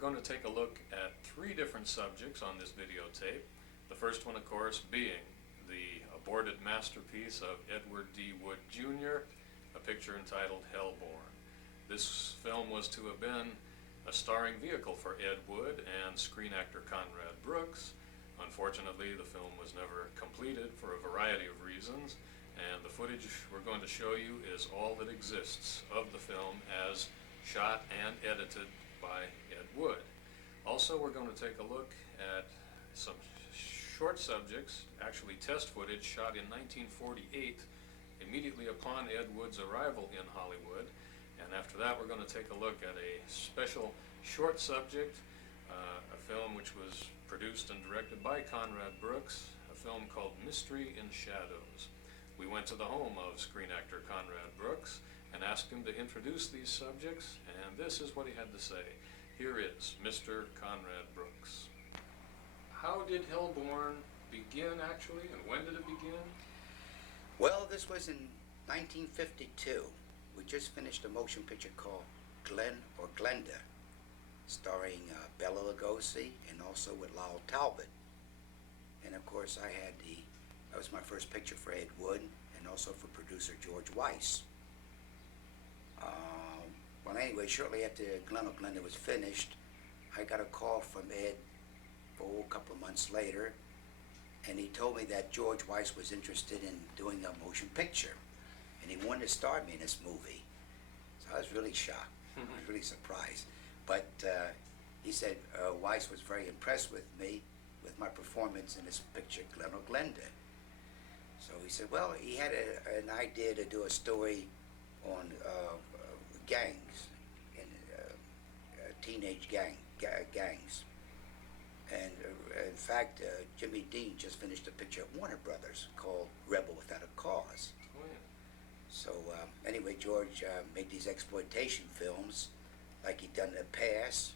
going to take a look at three different subjects on this videotape. The first one, of course, being the aborted masterpiece of Edward D. Wood Jr., a picture entitled Hellborn. This film was to have been a starring vehicle for Ed Wood and screen actor Conrad Brooks. Unfortunately, the film was never completed for a variety of reasons, and the footage we're going to show you is all that exists of the film as shot and edited by Ed Wood. Also, we're going to take a look at some short subjects, actually test footage shot in 1948, immediately upon Ed Wood's arrival in Hollywood. And after that, we're going to take a look at a special short subject, a film which was produced and directed by Conrad Brooks, a film called Mystery in Shadows. We went to the home of screen actor Conrad Brooks and asked him to introduce these subjects, and this is what he had to say. Here is Mr. Conrad Brooks. How did Hellborn begin, actually, and when did it begin? Well, this was in 1952. We just finished a motion picture called Glenn or Glenda, starring Bela Lugosi and also with Lyle Talbot. And of course, that was my first picture for Ed Wood and also for producer George Weiss. Well, anyway, shortly after Glenn or Glenda was finished, I got a call from Ed a couple of months later, and he told me that George Weiss was interested in doing a motion picture, and he wanted to star me in this movie. So I was really shocked. I was really surprised. But he said Weiss was very impressed with me, with my performance in this picture, Glenn or Glenda. So he said, well, he had an idea to do a story on gangs, and teenage gangs. And in fact, Jimmy Dean just finished a picture of Warner Brothers called Rebel Without a Cause. Oh, yeah. So anyway, George made these exploitation films like he'd done in the past,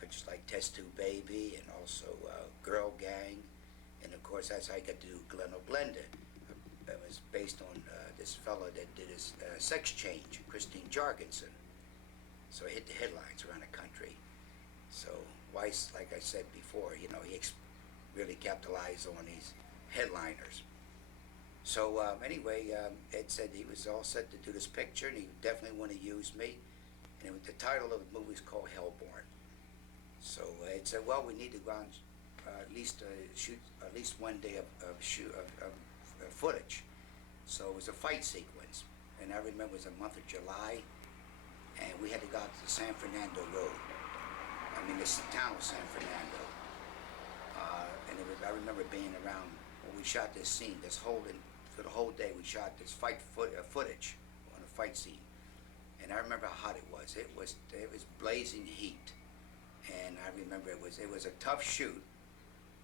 pictures like Test Tube Baby and also Girl Gang. And of course, that's how I got to do Glenn or Glenda. It was based on this fellow that did his sex change, Christine Jorgensen. So it hit the headlines around the country. So Weiss, like I said before, he really capitalized on these headliners. So anyway, Ed said he was all set to do this picture, and he definitely wanted to use me. And the title of the movie is called Hellborn. So Ed said, well, we need to go out and at least shoot at least one day of footage. So it was a fight sequence, and I remember it was a month of July, and we had to go out to the San Fernando Road. I mean, this town of San Fernando. And I remember being around when we shot this scene. For the whole day, we shot this footage on a fight scene. And I remember how hot it was. It was blazing heat, and I remember it was a tough shoot.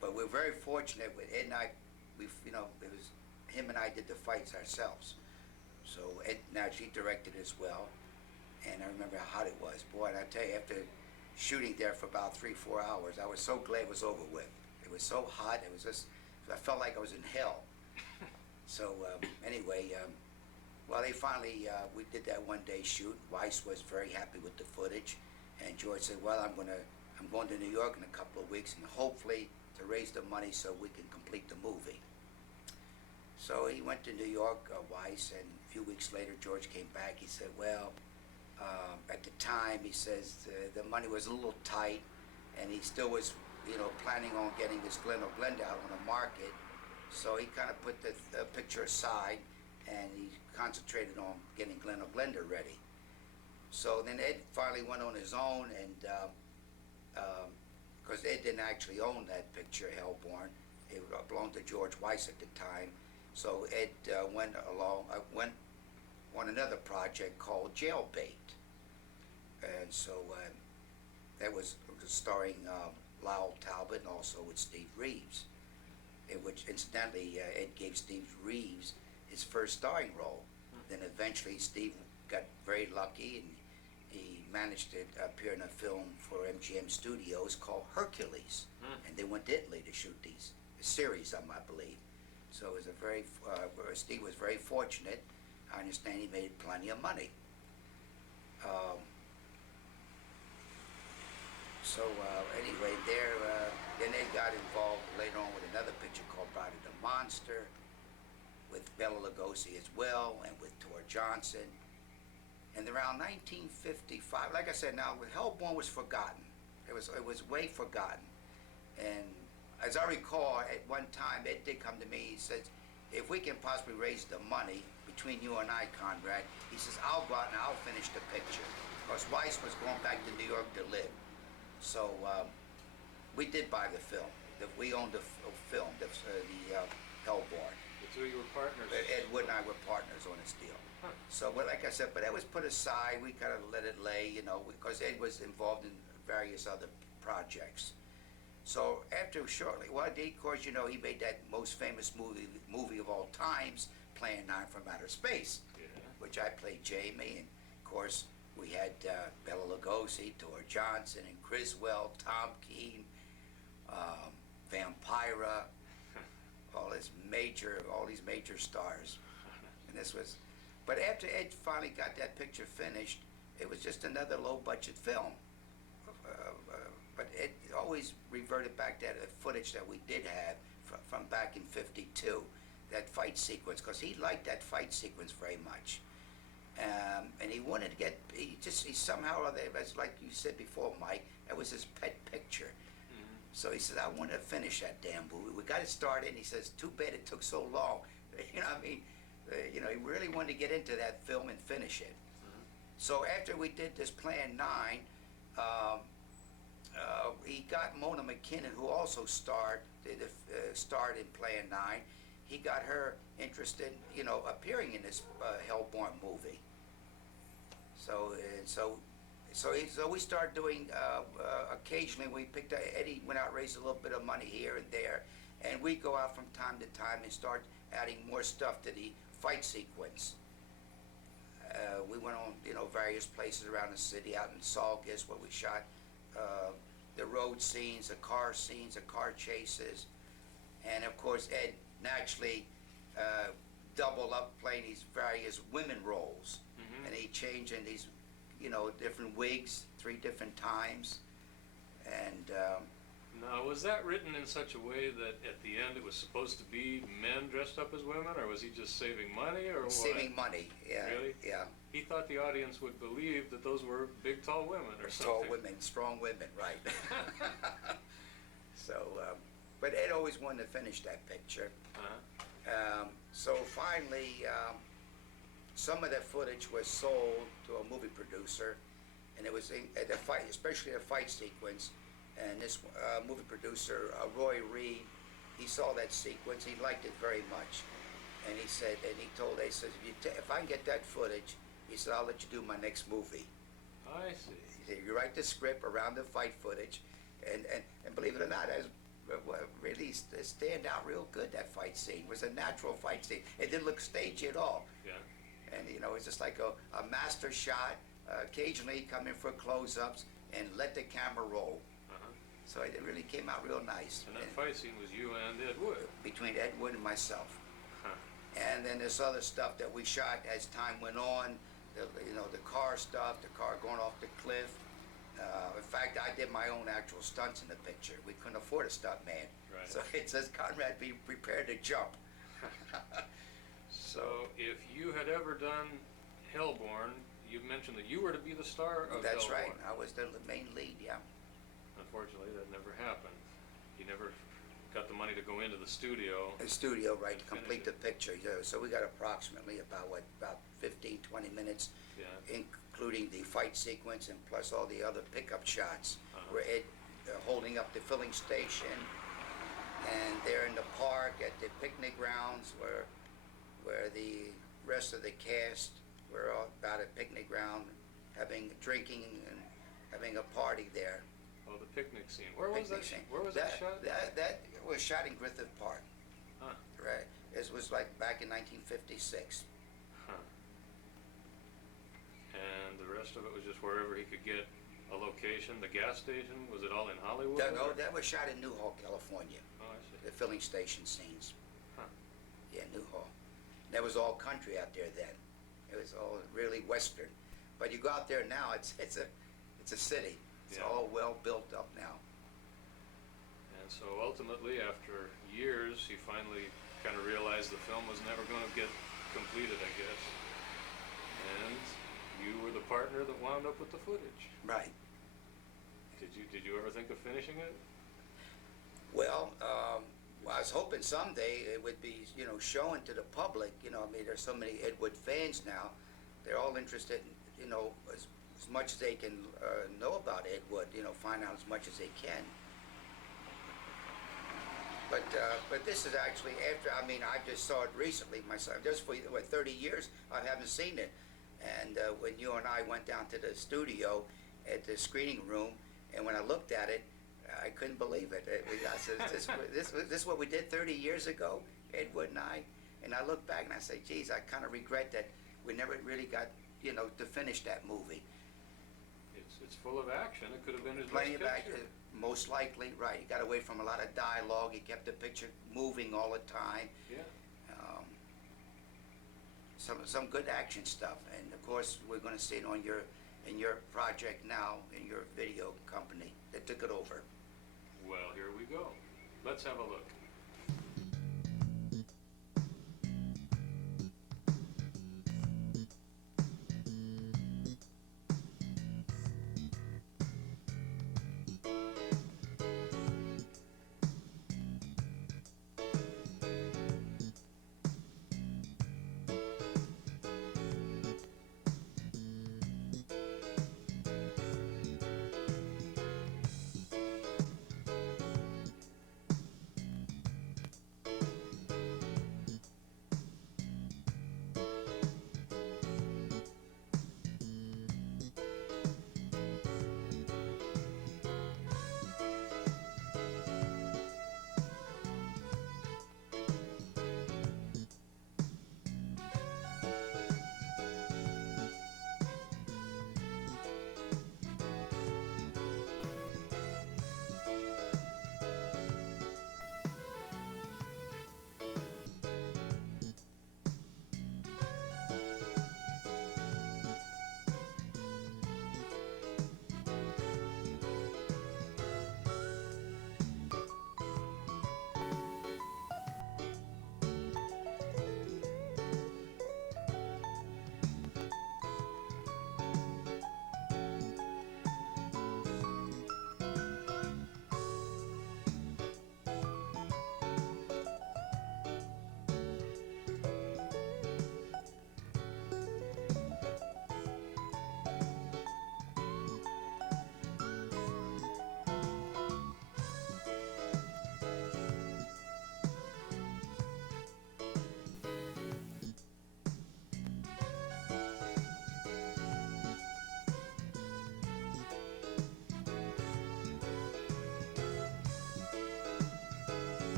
But we're very fortunate with Ed and I. It was him and I did the fights ourselves. So Ed actually directed as well. And I remember how hot it was. Boy, and I tell you, after shooting there for about 3-4 hours, I was so glad it was over with. It was so hot. It was just, I felt like I was in hell. So anyway, well, they finally, we did that one-day shoot. Weiss was very happy with the footage, and George said, well, I'm going to New York in a couple of weeks, and hopefully to raise the money so we can complete the movie. So he went to New York, Weiss, and a few weeks later, George came back. He said, well, at the time, he says, the money was a little tight, and he still was, planning on getting this Glenn or Glenda out on the market. So he kind of put the picture aside, and he concentrated on getting Glenn or Glenda ready. So then Ed finally went on his own, and because Ed didn't actually own that picture, Hellborn, it belonged to George Weiss at the time. So Ed went on another project called Jailbait, and so that was starring Lyle Talbot and also with Steve Reeves, in which incidentally Ed gave Steve Reeves his first starring role. Then eventually Steve got very lucky, and he managed to appear in a film for MGM Studios called Hercules, and they went to Italy to shoot a series of them, I believe. So it was Steve was very fortunate. I understand he made plenty of money. So anyway, then they got involved later on with another picture called Bride of the Monster, with Bela Lugosi as well, and with Tor Johnson. And around 1955, like I said, now Hellborn was forgotten. It was way forgotten. And as I recall, at one time Ed did come to me. He says, "If we can possibly raise the money between you and I, Conrad," he says, "I'll go out and I'll finish the picture." Because Weiss was going back to New York to live. So we did buy the film. We owned the film, the Hellborn. The two of you were partners. Ed Wood and I were partners on this deal. Huh. So, well, like I said, but that was put aside. We kind of let it lay, you know, because Ed was involved in various other projects. So after shortly, well, of course, you know, he made that most famous movie of all times, Plan 9 from Outer Space, Yeah. which I played Jamie, and of course we had Bela Lugosi, Tor Johnson, and Criswell, Tom Keene, Vampira, all these major stars, and this was. But after Ed finally got that picture finished, it was just another low-budget film. But it always reverted back to that footage that we did have from back in '52, that fight sequence, because he liked that fight sequence very much. And he wanted to get, he somehow or other, as like you said before, Mike, that was his pet picture. Mm-hmm. So he said, "I want to finish that damn movie. We got it started," and he says, "Too bad it took so long." You know what I mean? You know, he really wanted to get into that film and finish it. Mm-hmm. So after we did this Plan 9, he got Mona McKinnon, who also starred in Plan 9. He got her interested, you know, appearing in this Hellborn movie. So we started doing occasionally. We picked up, Eddie went out, raised a little bit of money here and there, and we go out from time to time and start adding more stuff to the fight sequence. We went on, you know, various places around the city, out in Saugus, where we shot the road scenes, the car chases, and of course Ed naturally doubled up playing these various women roles, Mm-hmm. and he changed in these, you know, different wigs 3 different times, and Now, was that written in such a way that at the end it was supposed to be men dressed up as women, or was he just saving money, or what? saving money. Yeah, Really? yeah. He thought the audience would believe that those were big, tall women or something. Tall women, strong women, right. So, but Ed always wanted to finish that picture. Uh-huh. So finally, some of that footage was sold to a movie producer, and it was at the fight, especially the fight sequence. And this movie producer, Roy Reed, he saw that sequence. He liked it very much, and he said, he said, if I can get that footage, he said, I'll let you do my next movie. I see. He said, you write the script around the fight footage, and believe it or not, as really stand out real good. That fight scene was a natural fight scene. It didn't look stagey at all. Yeah. And you know, it's just like a master shot. Occasionally come in for close-ups and let the camera roll. Uh-huh. So it really came out real nice. And that fight scene was you and Ed Wood. Between Ed Wood and myself. Huh. And then this other stuff that we shot as time went on, you know, the car stuff, the car going off the cliff. In fact, I did my own actual stunts in the picture. We couldn't afford a stunt man. Right. So it says, Conrad, be prepared to jump. So if you had ever done Hellborn, you mentioned that you were to be the star of That's Hellborn. right. I was the main lead, yeah. Unfortunately, that never happened. You never got the money to go into the studio. The studio, right, to Finish complete it. the picture. Yeah, so we got approximately about 15, 20 minutes, Yeah. including the fight sequence and plus all the other pickup shots. Uh-huh. Where Ed holding up the filling station, and there in the park at the picnic grounds where the rest of the cast were all about a picnic ground, drinking and having a party there. Oh, the picnic scene. Where was Picnic that? scene. Where was that shot? That was shot in Griffith Park. Huh. Right. It was like back in 1956. Huh. And the rest of it was just wherever he could get a location. The gas station, was it all in Hollywood? No, or- that was shot in Newhall, California. Oh, I see. The filling station scenes. Huh. Yeah, Newhall. That was all country out there then. It was all really western. But you go out there now, it's a city. It's Yeah. all well built up now. And so ultimately, after years, he finally kind of realized the film was never going to get completed, I guess. And you were the partner that wound up with the footage. Right. Did you ever think of finishing it? Well, I was hoping someday it would be, shown to the public. I mean, there's so many Ed Wood fans now. They're all interested in, as much as they can know about Ed Wood, find out as much as they can. But this is actually after, I mean, I just saw it recently myself. Just for, 30 years, I haven't seen it. And when you and I went down to the studio at the screening room, and when I looked at it, I couldn't believe it. I said, this is what we did 30 years ago, Ed Wood and I. And I look back and I say, geez, I kind of regret that we never really got, to finish that movie. It's full of action. It could have been his Plenty of best action, picture. most likely, right. He got away from a lot of dialogue. He kept the picture moving all the time. Yeah. Some good action stuff. And of course, we're going to see it on in your project now, in your video company that took it over. Well, here we go. Let's have a look.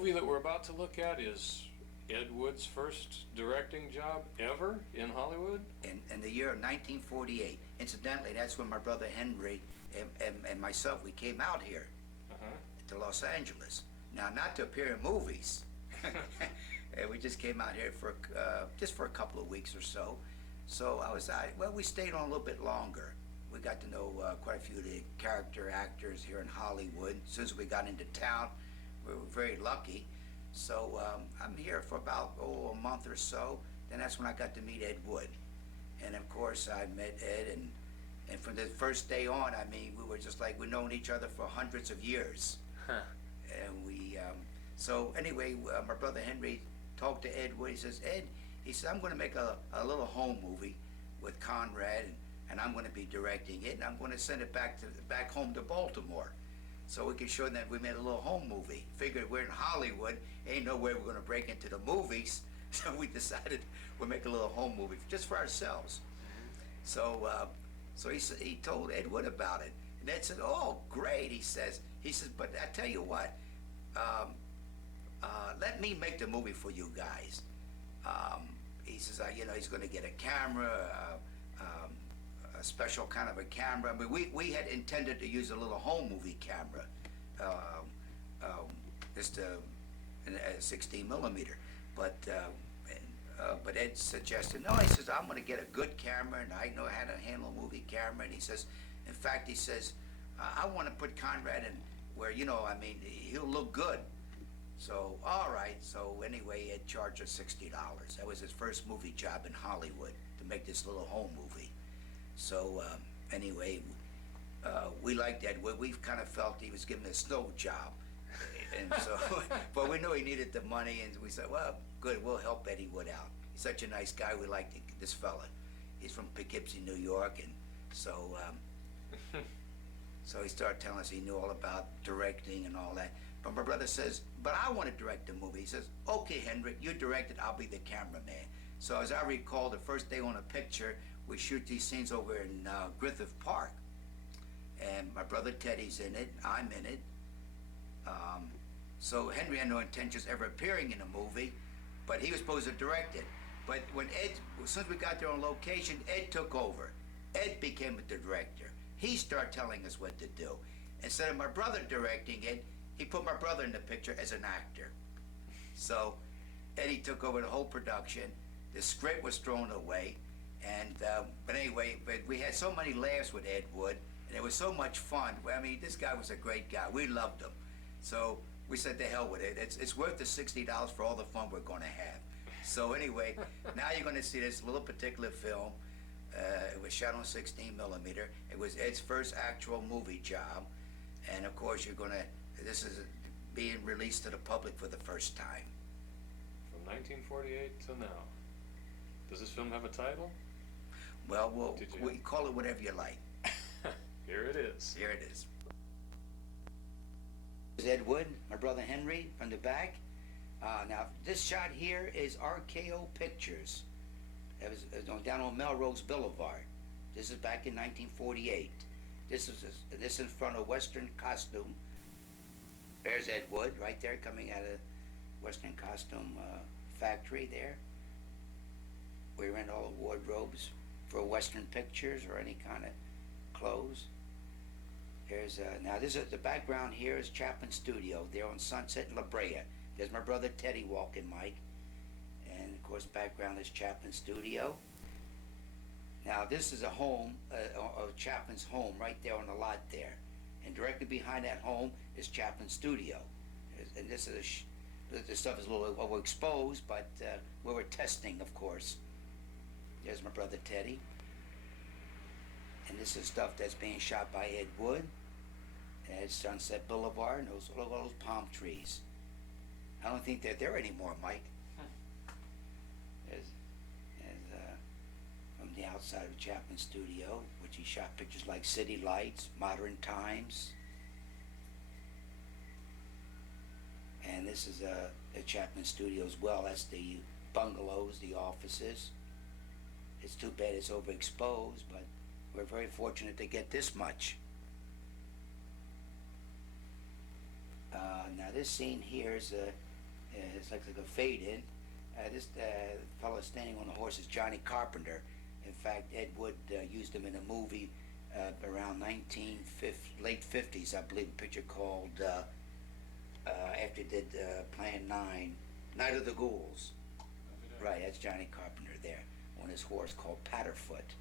movie that we're about to look at is Ed Wood's first directing job ever in Hollywood? In the year of 1948. Incidentally, that's when my brother Henry and myself, we came out here to Los Angeles. Now, not to appear in movies. We just came out here for just for a couple of weeks or so. So well, we stayed on a little bit longer. We got to know quite a few of the character actors here in Hollywood. As soon as we got into town, we were very lucky. So I'm here for about a month or so. Then that's when I got to meet Ed Wood. And of course, I met Ed, and from the first day on, I mean, we were just like we've known each other for hundreds of years. And so anyway, my brother Henry talked to Ed Wood. He says, Ed, he said, I'm going to make a little home movie with Conrad, and I'm going to be directing it, and I'm going to send it back home to Baltimore, so we can show them that we made a little home movie. Figured we're in Hollywood, ain't no way we're going to break into the movies, so we decided we'll make a little home movie just for ourselves. So he told Ed Wood about it, and Ed said, "Oh, great," he says, "But I tell you what, let me make the movie for you guys." He says, you know, he's going to get a camera, a special kind of a camera. I mean, we had intended to use a little home movie camera, just a 16 millimeter, but Ed suggested, no, he says, I'm going to get a good camera, and I know how to handle a movie camera, and he says, in fact, he says, I want to put Conrad in where, you know, I mean, he'll look good. So, all right, so anyway, Ed charged us $60. That was his first movie job in Hollywood, to make this little home movie. So, anyway, we liked Ed Wood. We kind of felt he was giving us no job. And so, but we knew he needed the money, and we said, well, good, we'll help Eddie Wood out. He's such a nice guy. We liked this fella. He's from Poughkeepsie, New York, and so, so he started telling us he knew all about directing and all that. But my brother says, but I want to direct the movie. He says, okay, Henry, you direct it, I'll be the cameraman. So as I recall, the first day on a picture, we shoot these scenes over in Griffith Park. And my brother Teddy's in it, I'm in it. So Henry had no intentions of ever appearing in a movie, but he was supposed to direct it. But when as soon as we got there on location, Ed took over. Ed became the director. He started telling us what to do. Instead of my brother directing it, he put my brother in the picture as an actor. So Eddie took over the whole production. The script was thrown away. And but anyway, we had so many laughs with Ed Wood, and it was so much fun. I mean, this guy was a great guy. We loved him. So we said, to hell with it. It's worth the $60 for all the fun we're going to have. So anyway, now you're going to see this little particular film. It was shot on 16 millimeter. It was Ed's first actual movie job. And of course, this is being released to the public for the first time. From 1948 to now. Does this film have a title? Well, we call it whatever you like. Here it is. Here it is. This is Ed Wood, my brother Henry, from the back. Now, this shot here is RKO Pictures. It was down on Melrose Boulevard. This is back in 1948. This is in front of Western Costume. There's Ed Wood right there coming out of Western Costume factory there. We rent all the wardrobes for Western pictures or any kind of clothes. There's now this is the background here is Chapman Studio. They're on Sunset and La Brea. There's my brother Teddy walking, Mike, and of course background is Chapman Studio. Now this is a home, of Chapman's home right there on the lot there, and directly behind that home is Chapman Studio. And this is the stuff is a little overexposed, but we were testing, of course. There's my brother Teddy. And this is stuff that's being shot by Ed Wood at Sunset Boulevard, and all those palm trees. I don't think they're there anymore, Mike. There's from the outside of Chapman Studio, which he shot pictures like City Lights, Modern Times. And this is a Chapman Studio as well. That's the bungalows, the offices. It's too bad it's overexposed, but we're very fortunate to get this much. Now this scene here is It's like a fade in. This fellow standing on the horse is Johnny Carpenter. In fact, Ed Wood used him in a movie around late 50s, I believe, a picture called, after he did Plan 9, Night of the Ghouls. Right, that's Johnny Carpenter there on his horse called Patterfoot.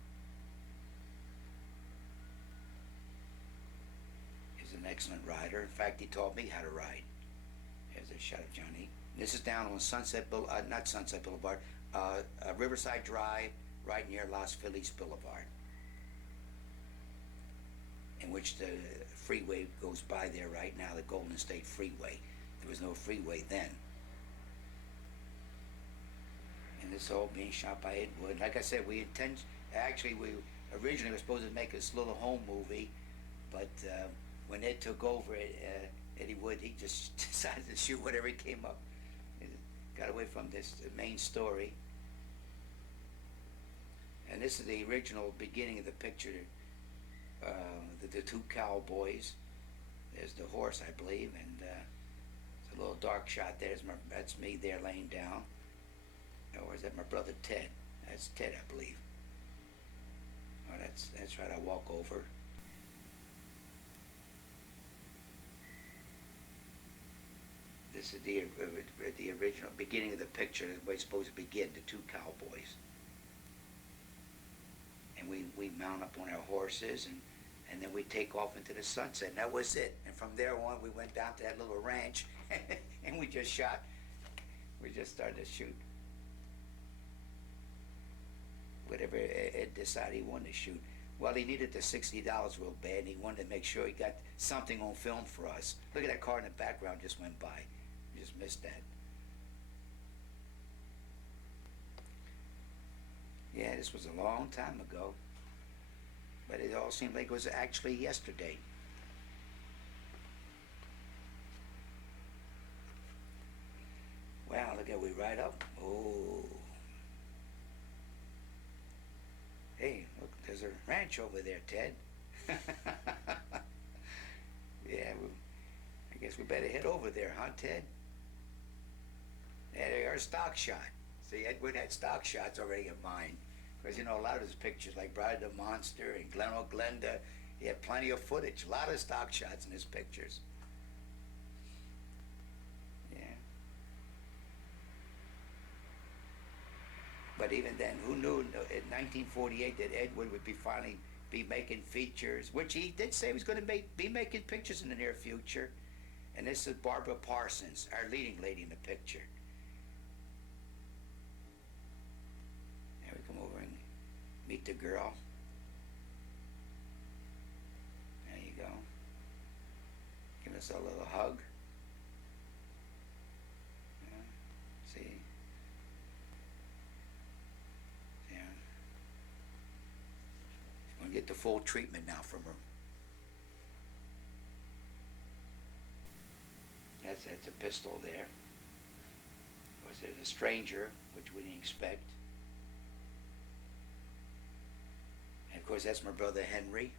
He's an excellent rider. In fact, he taught me how to ride. Here's a shot of Johnny. This is down on not Sunset Boulevard, Riverside Drive, right near Las Feliz Boulevard, in which the freeway goes by there right now, the Golden State Freeway. There was no freeway then. And this all being shot by Ed Wood. Like I said, we originally were supposed to make this little home movie, but when Ed took over Eddie Wood, he just decided to shoot whatever he came up. Got away from this main story. And this is the original beginning of the picture. The two cowboys. There's the horse, I believe, and it's a little dark shot there. That's me there laying down. Or is that my brother Ted? That's Ted, I believe. Oh, that's right. I walk over. This is the original beginning of the picture. The way it's supposed to begin. The two cowboys. And we mount up on our horses, and then we take off into the sunset. And that was it. And from there on, we went down to that little ranch, and we just shot. We just started to shoot whatever Ed decided he wanted to shoot. Well, he needed the $60 real bad, and he wanted to make sure he got something on film for us. Look at that car in the background just went by. We just missed that. Yeah, this was a long time ago, but it all seemed like it was actually yesterday. Wow, look at we right up. Oh. Hey, look, there's a ranch over there, Ted. Yeah, I guess we better head over there, huh, Ted? There are stock shot. See, Edward had stock shots already in mind. Because, you know, a lot of his pictures, like Bride of the Monster and Glen O'Glenda, he had plenty of footage, a lot of stock shots in his pictures. Yeah. But even then, who knew in 1948 that Edward would finally be making features, which he did say he was going to be making pictures in the near future. And this is Barbara Parsons, our leading lady in the picture. There we come over and meet the girl. There you go. Give us a little hug. Yeah. See? Yeah. She's going to get the full treatment now from her. That's a pistol there. Of course, there's a stranger, which we didn't expect. And of course, that's my brother Henry,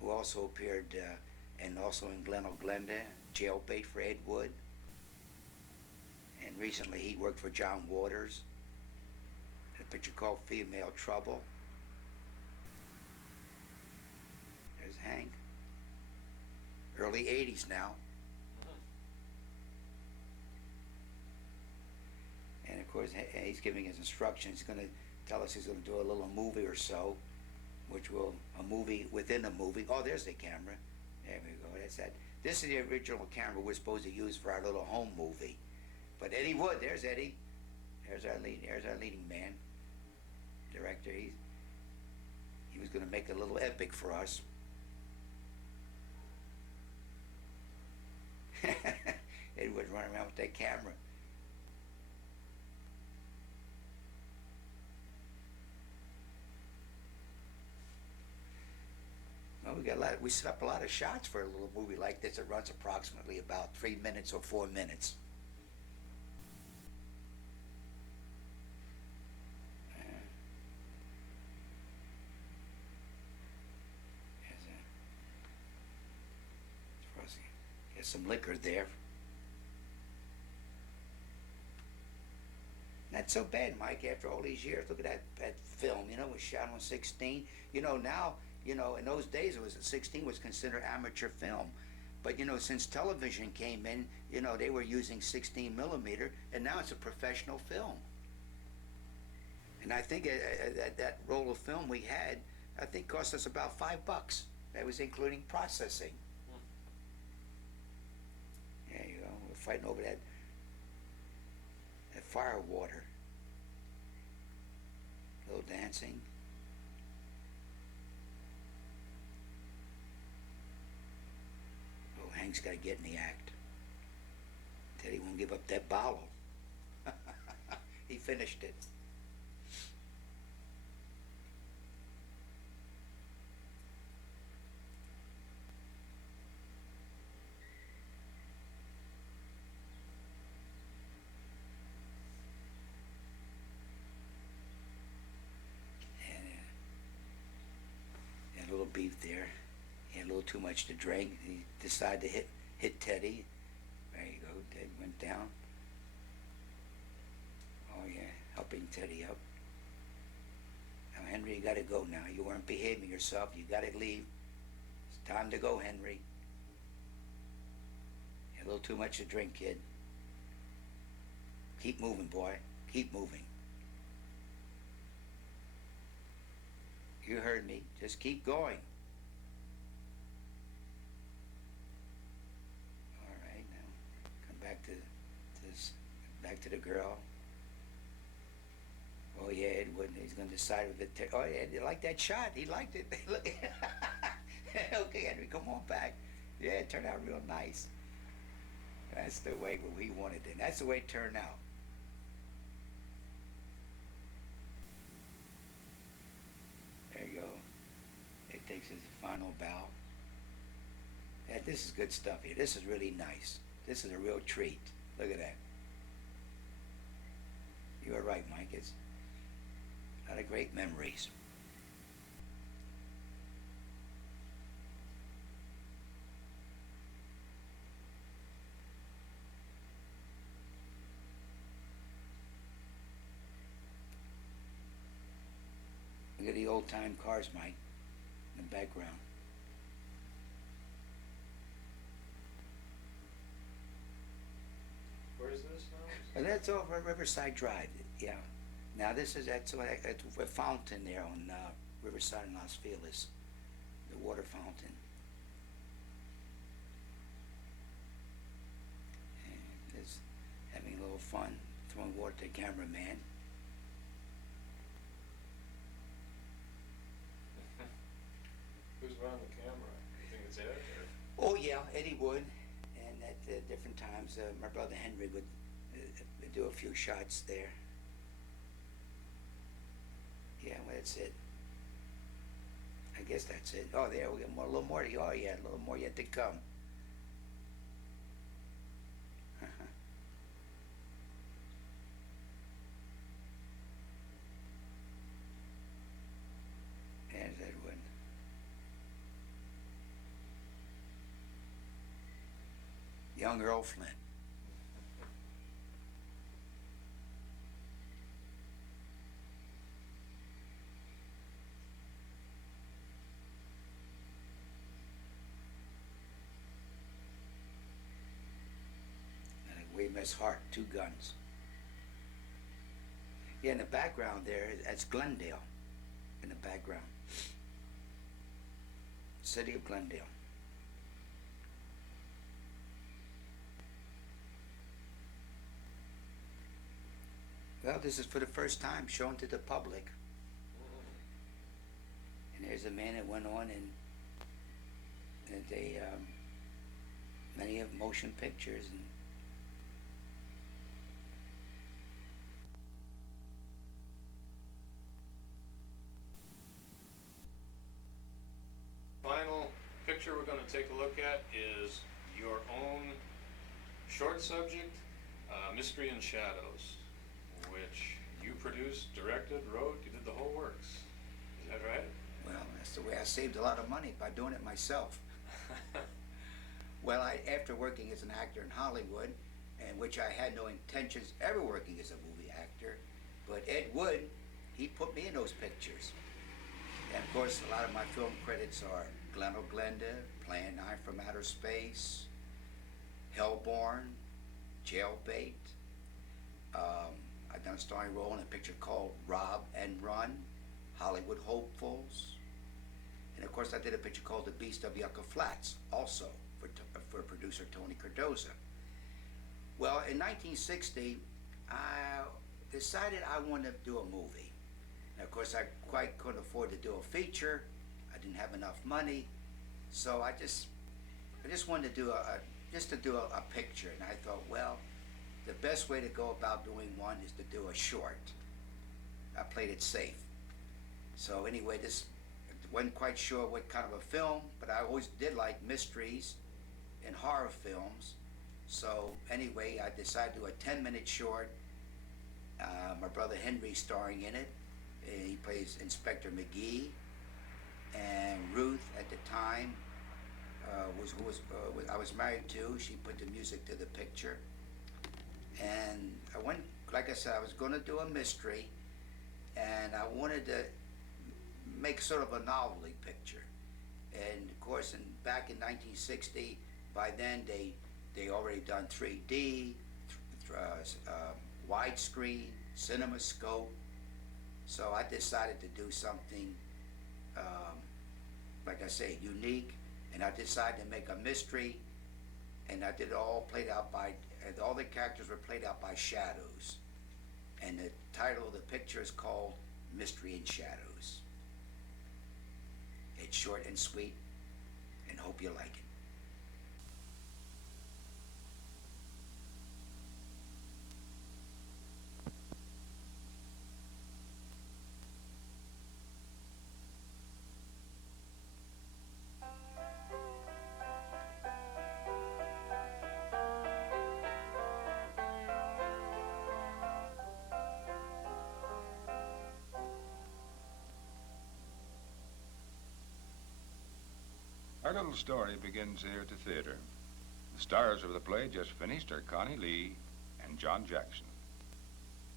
who also appeared and also in Glen O'Glenda, jailbait for Ed Wood. And recently he worked for John Waters in a picture called Female Trouble. There's Hank. Early 80s now. And of course, he's giving his instructions. He's going to tell us he's going to do a little movie or so, a movie within a movie. Oh, there's the camera. There we go. That's that. This is the original camera we're supposed to use for our little home movie. But Eddie Wood, there's Eddie. There's our leading man, director. He was going to make a little epic for us. Eddie Wood running around with that camera. Well, we set up a lot of shots for a little movie like this. It runs approximately about 3 minutes or 4 minutes. There's some liquor there. not so bad, Mike, after all these years. Look at that film, you know, it was shot on 16. You know, now, you know, in those days, it was 16 was considered amateur film. But, you know, since television came in, you know, they were using 16 millimeter, and now it's a professional film. And I think that roll of film we had, I think cost us about $5. That was including processing. There you go. We're fighting over that fire water. A little dancing. Oh, Hank's got to get in the act. Teddy won't give up that bottle. He finished it. And a little beef there. He had a little too much to drink. He decided to hit Teddy. There you go. Ted went down. Oh yeah, helping Teddy up. Now Henry, you gotta go now. You weren't behaving yourself. You gotta leave. It's time to go, Henry. You had a little too much to drink, kid. Keep moving, boy. Keep moving. You heard me. Just keep going. All right, now come back to this. Back to the girl. Oh yeah, Edward. He's gonna decide if it. Oh yeah, you like that shot? He liked it. Look. Okay, Henry, come on back. Yeah, it turned out real nice. That's the way we wanted it. That's the way it turned out. There you go. It takes his final bow. Yeah, this is good stuff here. This is really nice. This is a real treat. Look at that. You were right, Mike. It's a lot of great memories. Look at the old-time cars, Mike, in the background. Where is this now? And that's over Riverside Drive, yeah. Now that's a fountain there on Riverside in Las Feliz, the water fountain. And it's having a little fun, throwing water to the cameraman. Who's running the camera? You think it's Ed? Or? Oh yeah, Eddie would, and at different times, my brother Henry would do a few shots there. Yeah, well, that's it. I guess that's it. Oh, there we got a little more. Oh yeah, a little more yet to come. There's Edwin. Young Earl Flynn. We miss Hart, 2 guns. Yeah, in the background there, that's Glendale. In the background. City of Glendale. Well, this is for the first time shown to the public. And there's a man that went on and they, many of motion pictures and Final picture we're going to take a look at is your own short subject, Mystery and Shadows, which you produced, directed, wrote, you did the whole works. Is that right? well, that's the way I saved a lot of money, by doing it myself. Well, after working as an actor in Hollywood, and which I had no intentions ever working as a movie actor, But Ed Wood, he put me in those pictures. And of course, a lot of my film credits are Glen O'Glenda, Plan 9 from Outer Space, Hellborn, Jailbait. I've done a starring role in a picture called Rob and Run, Hollywood Hopefuls. And of course, I did a picture called The Beast of Yucca Flats, also for producer Tony Cardoza. Well, in 1960, I decided I wanted to do a movie. And of course, I quite couldn't afford to do a feature. I didn't have enough money, so I just wanted to do a picture. And I thought, well, the best way to go about doing one is to do a short. I played it safe. So anyway, this wasn't quite sure what kind of a film, but I always did like mysteries and horror films. So anyway, I decided to do a 10-minute short. My brother Henry starring in it. He plays Inspector McGee, and Ruth at the time I was married to. She put the music to the picture, and I went. Like I said, I was going to do a mystery, and I wanted to make sort of a novelty picture. And of course, back in 1960, by then they already done 3D, widescreen, CinemaScope. So I decided to do something, like I say, unique. And I decided to make a mystery, and I did it all played out by, all the characters were played out by shadows. And the title of the picture is called Mystery in Shadows. It's short and sweet, and hope you like it. Our little story begins here at the theater. The stars of the play just finished are Connie Lee and John Jackson.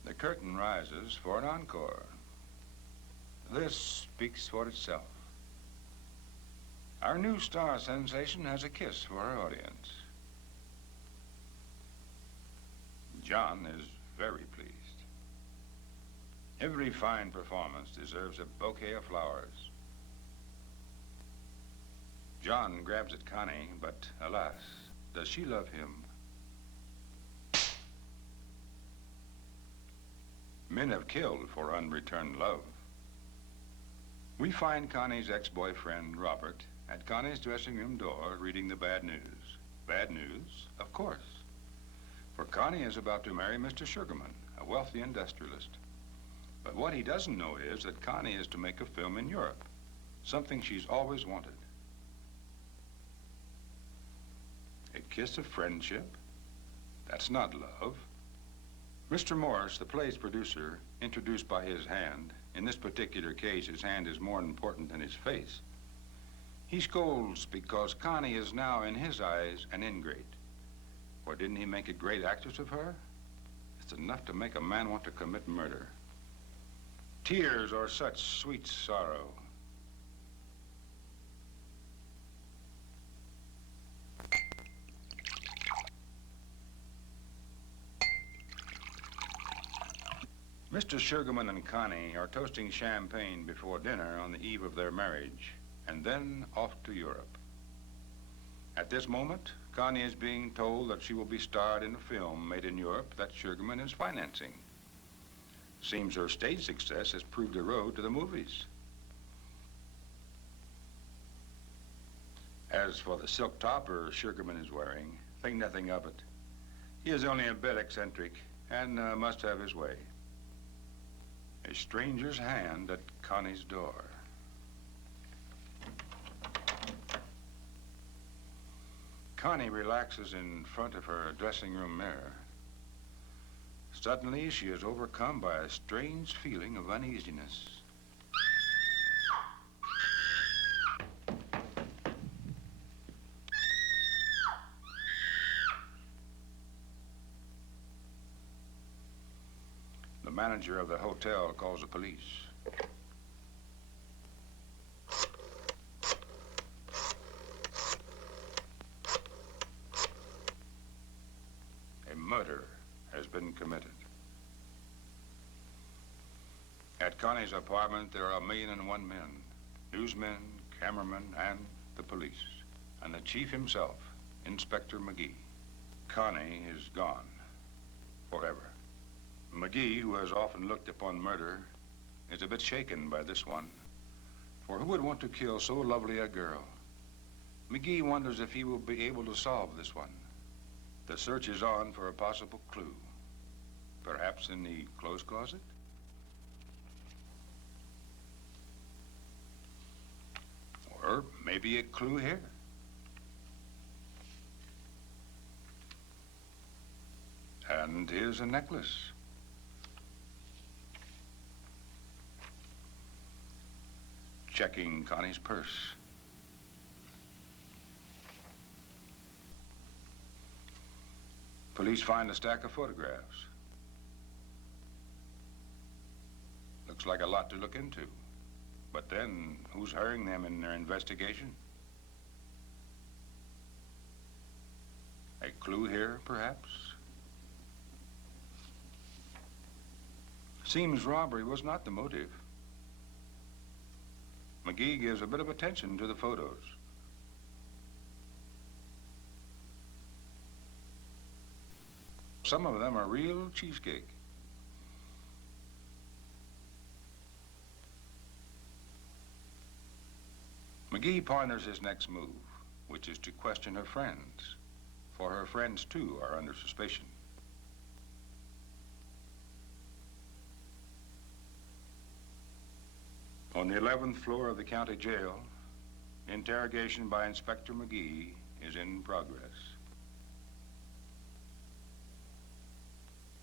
The curtain rises for an encore. This speaks for itself. Our new star sensation has a kiss for our audience. John is very pleased. Every fine performance deserves a bouquet of flowers. John grabs at Connie, but alas, does she love him? Men have killed for unreturned love. We find Connie's ex-boyfriend, Robert, at Connie's dressing room door reading the bad news. Bad news, of course. For Connie is about to marry Mr. Sugarman, a wealthy industrialist. But what he doesn't know is that Connie is to make a film in Europe, something she's always wanted. A kiss of friendship? That's not love. Mr. Morris, the play's producer, introduced by his hand. In this particular case, his hand is more important than his face. He scolds because Connie is now, in his eyes, an ingrate. Or didn't he make a great actress of her? It's enough to make a man want to commit murder. Tears are such sweet sorrow. Mr. Sugarman and Connie are toasting champagne before dinner on the eve of their marriage, and then off to Europe. At this moment, Connie is being told that she will be starred in a film made in Europe that Sugarman is financing. Seems her stage success has proved a road to the movies. As for the silk topper Sugarman is wearing, think nothing of it. He is only a bit eccentric and must have his way. A stranger's hand at Connie's door. Connie relaxes in front of her dressing room mirror. Suddenly, she is overcome by a strange feeling of uneasiness. The manager of the hotel calls the police. A murder has been committed. At Connie's apartment, there are 1,000,001 men, newsmen, cameramen, and the police, and the chief himself, Inspector McGee. Connie is gone forever. McGee, who has often looked upon murder, is a bit shaken by this one, for who would want to kill so lovely a girl? McGee wonders if he will be able to solve this one. The search is on for a possible clue, perhaps in the clothes closet? Or maybe a clue here. And here's a necklace. Checking Connie's purse. Police find a stack of photographs. Looks like a lot to look into. But then, who's hiring them in their investigation? A clue here, perhaps? Seems robbery was not the motive. McGee gives a bit of attention to the photos. Some of them are real cheesecake. McGee ponders his next move, which is to question her friends, for her friends, too, are under suspicion. On the 11th floor of the county jail, interrogation by Inspector McGee is in progress.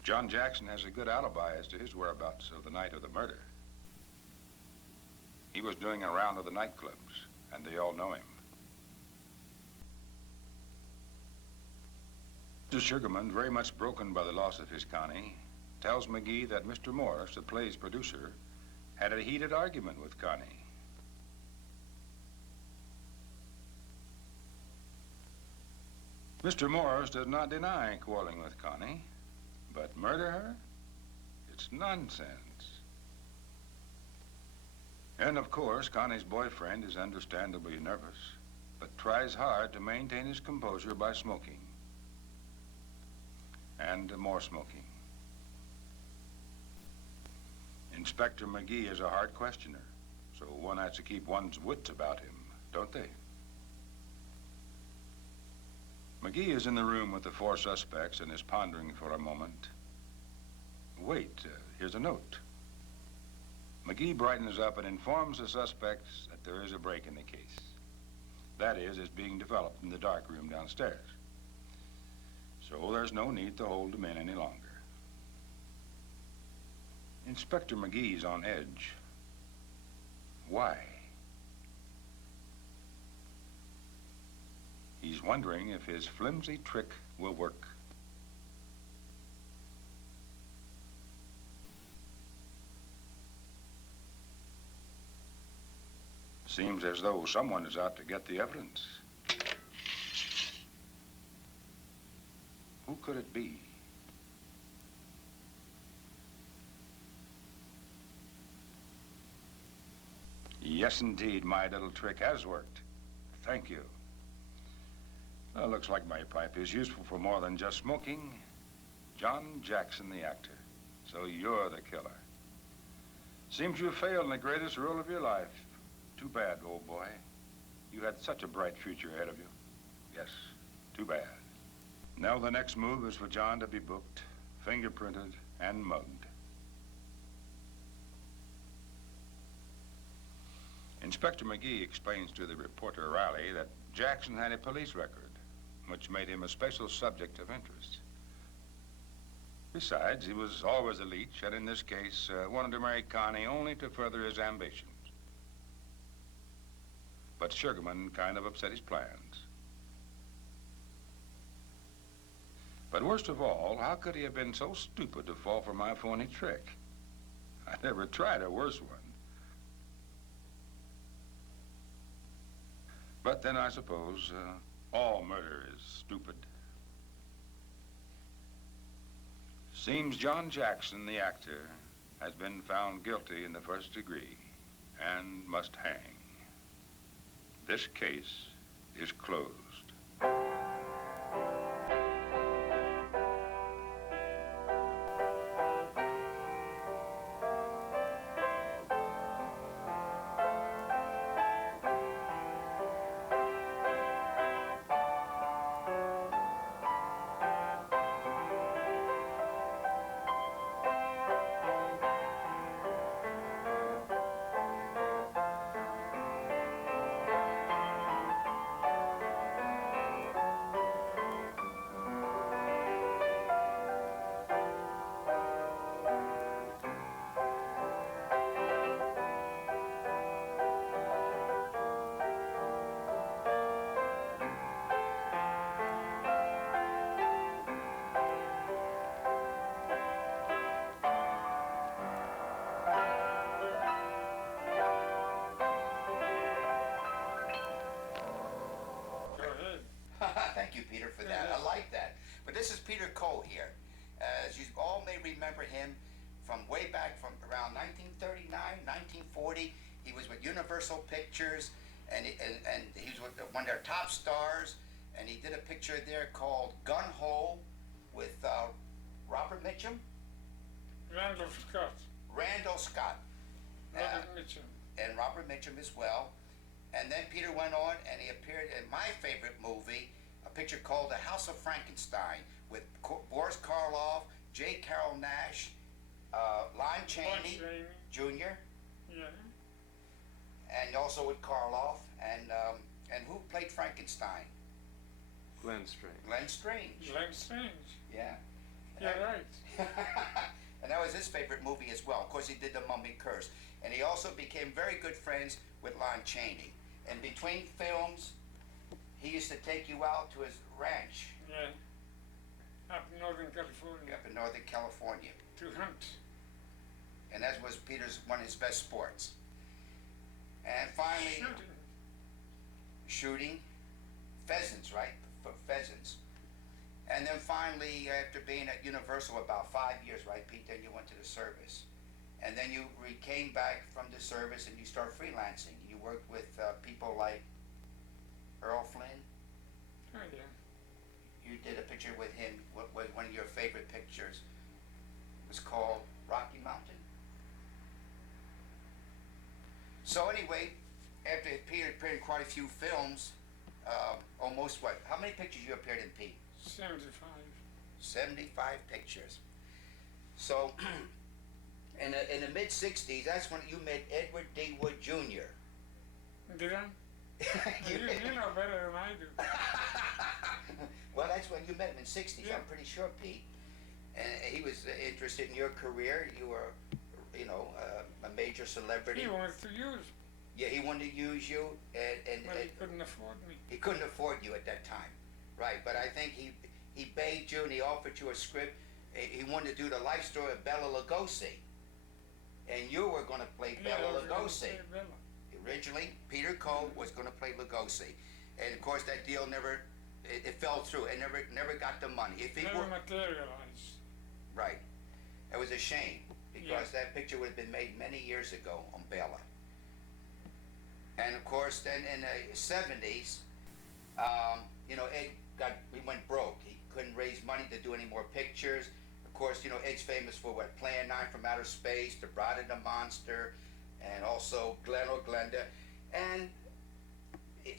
John Jackson has a good alibi as to his whereabouts of the night of the murder. He was doing a round of the nightclubs, and they all know him. Mr. Sugarman, very much broken by the loss of his Connie, tells McGee that Mr. Morris, the play's producer, had a heated argument with Connie. Mr. Morris does not deny quarreling with Connie, but murder her? It's nonsense. And of course, Connie's boyfriend is understandably nervous, but tries hard to maintain his composure by smoking. And more smoking. Inspector McGee is a hard questioner, so one has to keep one's wits about him, don't they? McGee is in the room with the 4 suspects and is pondering for a moment. Wait, here's a note. McGee brightens up and informs the suspects that there is a break in the case. That is, it's being developed in the dark room downstairs. So there's no need to hold them in any longer. Inspector McGee's on edge. Why? He's wondering if his flimsy trick will work. Seems as though someone is out to get the evidence. Who could it be? Yes, indeed, my little trick has worked. Thank you. Well, looks like my pipe is useful for more than just smoking. John Jackson, the actor. So you're the killer. Seems you failed in the greatest role of your life. Too bad, old boy. You had such a bright future ahead of you. Yes, too bad. Now the next move is for John to be booked, fingerprinted, and mugged. Inspector McGee explains to the reporter Riley that Jackson had a police record, which made him a special subject of interest. Besides, he was always a leech, and in this case, wanted to marry Connie only to further his ambitions. But Sugarman kind of upset his plans. But worst of all, how could he have been so stupid to fall for my phony trick? I never tried a worse one. But then I suppose all murder is stupid. Seems John Jackson, the actor, has been found guilty in the first degree and must hang. This case is closed. Thank you, Peter, for that. I like that. But this is Peter Coe here. As you all may remember him from way back from around 1939, 1940. He was with Universal Pictures, and he was with one of their top stars, and he did a picture there called Gun Hole with Robert Mitchum? Randall Scott. Randall Scott. Robert Mitchum. And Robert Mitchum as well. And then Peter went on and he appeared in my favorite movie, a picture called The House of Frankenstein, with Boris Karloff, J. Carrol Naish, Lon Chaney Jr., Yeah. and also with Karloff, and who played Frankenstein? Glenn Strange. Glenn Strange. Glenn Strange. Yeah. Yeah, right. And that was his favorite movie as well. Of course, he did The Mummy Curse. And he also became very good friends with Lon Chaney. And between films, he used to take you out to his ranch Yeah. Up in Northern California. up in Northern California. To hunt. And that was Peter's one of his best sports. And finally, shooting pheasants, right? For pheasants. And then finally, after being at Universal about 5 years, right, Pete, then you went to the service. And then you came back from the service and you started freelancing. You worked with people like Earl Flynn. Oh, yeah. You did a picture with him, what was one of your favorite pictures. It was called Rocky Mountain. So anyway, after Peter appeared in quite a few films, almost what? How many pictures you appeared in, Pete? 75. 75 pictures. So, in the mid-60s, that's when you met Edward D. Wood Jr. Did I? You know better than I do. Well, that's when you met him in 60s, Yeah. I'm pretty sure, Pete. And he was interested in your career. You were, you know, a major celebrity. He wanted to use, Yeah, he wanted to use you, and but he couldn't afford me. he couldn't afford you at that time. Right, but I think he begged you and he offered you a script. He wanted to do the life story of Bela Lugosi. And you were going to play Yeah, I Bela was gonna Lugosi. say Bela. Originally, Peter Coe was going to play Lugosi. And of course, that deal it fell through. It never got the money. If he Never were, materialized. right. It was a shame because that picture would have been made many years ago on Bela. And of course, then in the 70s, you know, we went broke. He couldn't raise money to do any more pictures. Of course, you know, Ed's famous for what? Plan 9 from Outer Space, The Bride and the Monster, and also Glen or Glenda. And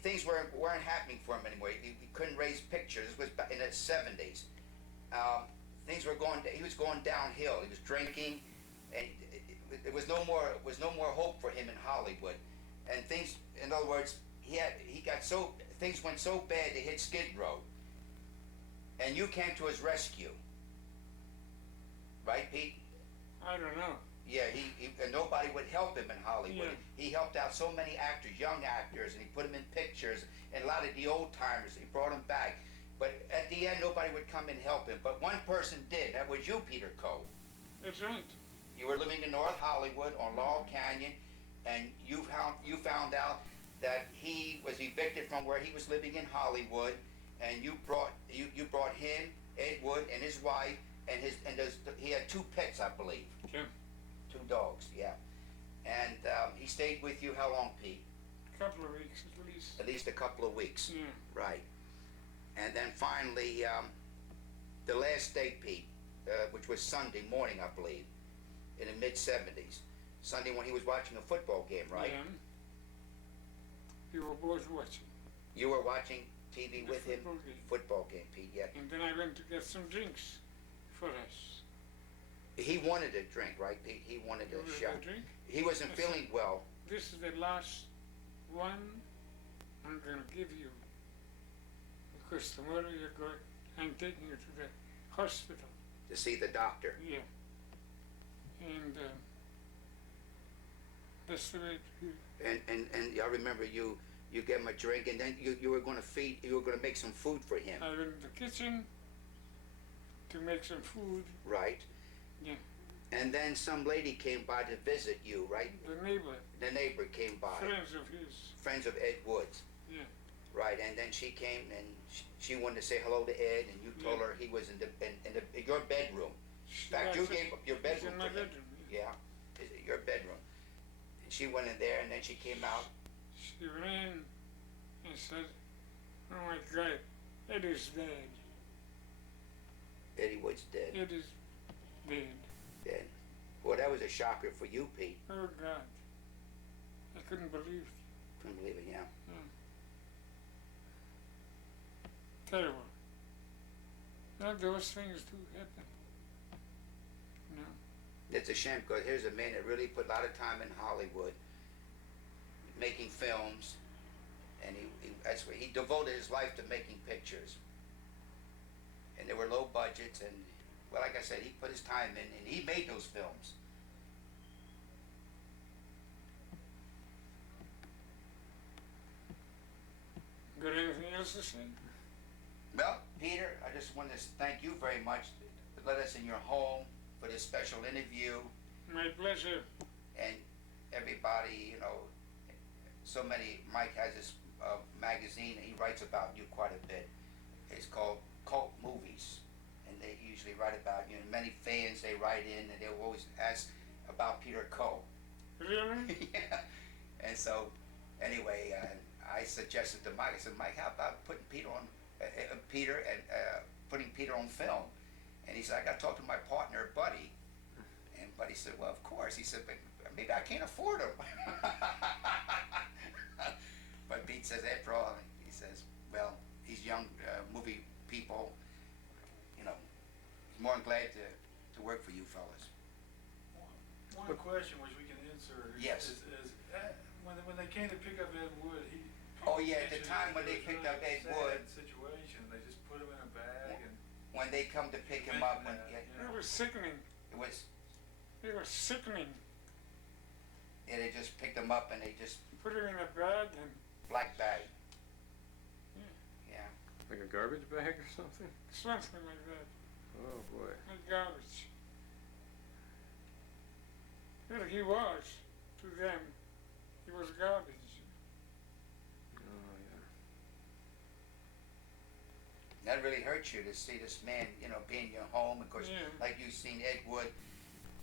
things weren't happening for him anymore. He couldn't raise pictures. This was in the 70s. Things were he was going downhill. He was drinking, and there was no more hope for him in Hollywood. And things, in other words, things went so bad they hit Skid Row. And you came to his rescue. Right, Pete? I don't know. Yeah, and nobody would help him in Hollywood. Yeah. He helped out so many actors, young actors, and he put them in pictures, and a lot of the old timers, he brought them back. But at the end, nobody would come and help him. But one person did. That was you, Peter Coe. That's right. You were living in North Hollywood on Laurel Canyon, and you found out that he was evicted from where he was living in Hollywood, and you brought him, Ed Wood, and his wife, and he had 2 pets, I believe. Yeah. 2 dogs, yeah. And he stayed with you how long, Pete? A couple of weeks at least. At least a couple of weeks. Yeah. Right. And then finally, the last day, Pete, which was Sunday morning, I believe, in the mid-70s. Sunday when he was watching a football game, right? Yeah. We were both watching. You were watching TV with him? Football game. Football game, Pete, yeah. And then I went to get some drinks for us. He wanted a drink, right, Pete? He wanted You a want shot. a drink? He wasn't I said, feeling well. This is the last one I'm going to give you. Because tomorrow you're going, I'm taking you to the hospital. To see the doctor. Yeah. And that's the way And I remember you gave him a drink, and then you were going to make some food for him, I went to the kitchen to make some food. right? Yeah. And then some lady came by to visit you, right? The neighbor, The neighbor came by, friends of his. friends of Ed Woods, Yeah. right? And then she came and she wanted to say hello to Ed, and you told her he was in your bedroom. In fact, you gave up your He's bedroom in my to him. bedroom. Yeah, your bedroom. And she went in there, and then she came out. She ran and said, "Oh my God, Ed is dead. Eddie Woods dead. Ed is dead. Dead. Well, that was a shocker for you, Pete. Oh God, I couldn't believe it. Couldn't believe it, yeah. Terrible. Now those things do happen. No. It's a shame because here's a man that really put a lot of time in Hollywood, making films, and that's what he devoted his life to making pictures. And they were low budgets, and well, like I said, he put his time in, and he made those films. Got anything else to say? Well, Peter, I just want to thank you very much to let us in your home for this special interview, My pleasure. and everybody, so many. Mike has this magazine, and he writes about you quite a bit. It's called Cult Movies, and they usually write about you. And many fans, they write in, and they always ask about Peter Coe. Really? Yeah. And so, anyway, I suggested to Mike. I said, Mike, how about putting Peter on putting Peter on film? And he said, I got to talk to my partner, Buddy. And Buddy said, well, of course. He said, but maybe I can't afford him. But Pete says, after all, he says, well, these young movie people, he's more than glad to work for you fellas. One question which we can answer Yes. is when they came to pick up Ed Wood, Oh, yeah, at the time when they picked up Ed Wood. Situation, they just put him in a bag and When they come to pick him up, It was sickening. it was, It was sickening. they just picked him up and they just Put him in a bag and black bag. Yeah. Like a garbage bag or something? something like that. Oh boy. Like garbage. Well, he was to them. He was garbage. Oh yeah. That really hurts you to see this man, be in your home. Of course, Yeah. like you've seen Ed Wood,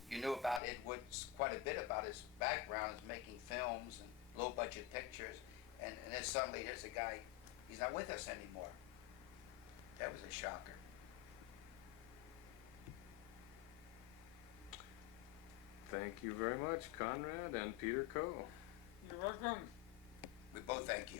you knew about Ed Wood quite a bit about his background, is making films and low budget pictures, and then suddenly here's a guy, he's not with us anymore. That was a shocker. Thank you very much, Conrad and Peter Coe. You're welcome. We both thank you.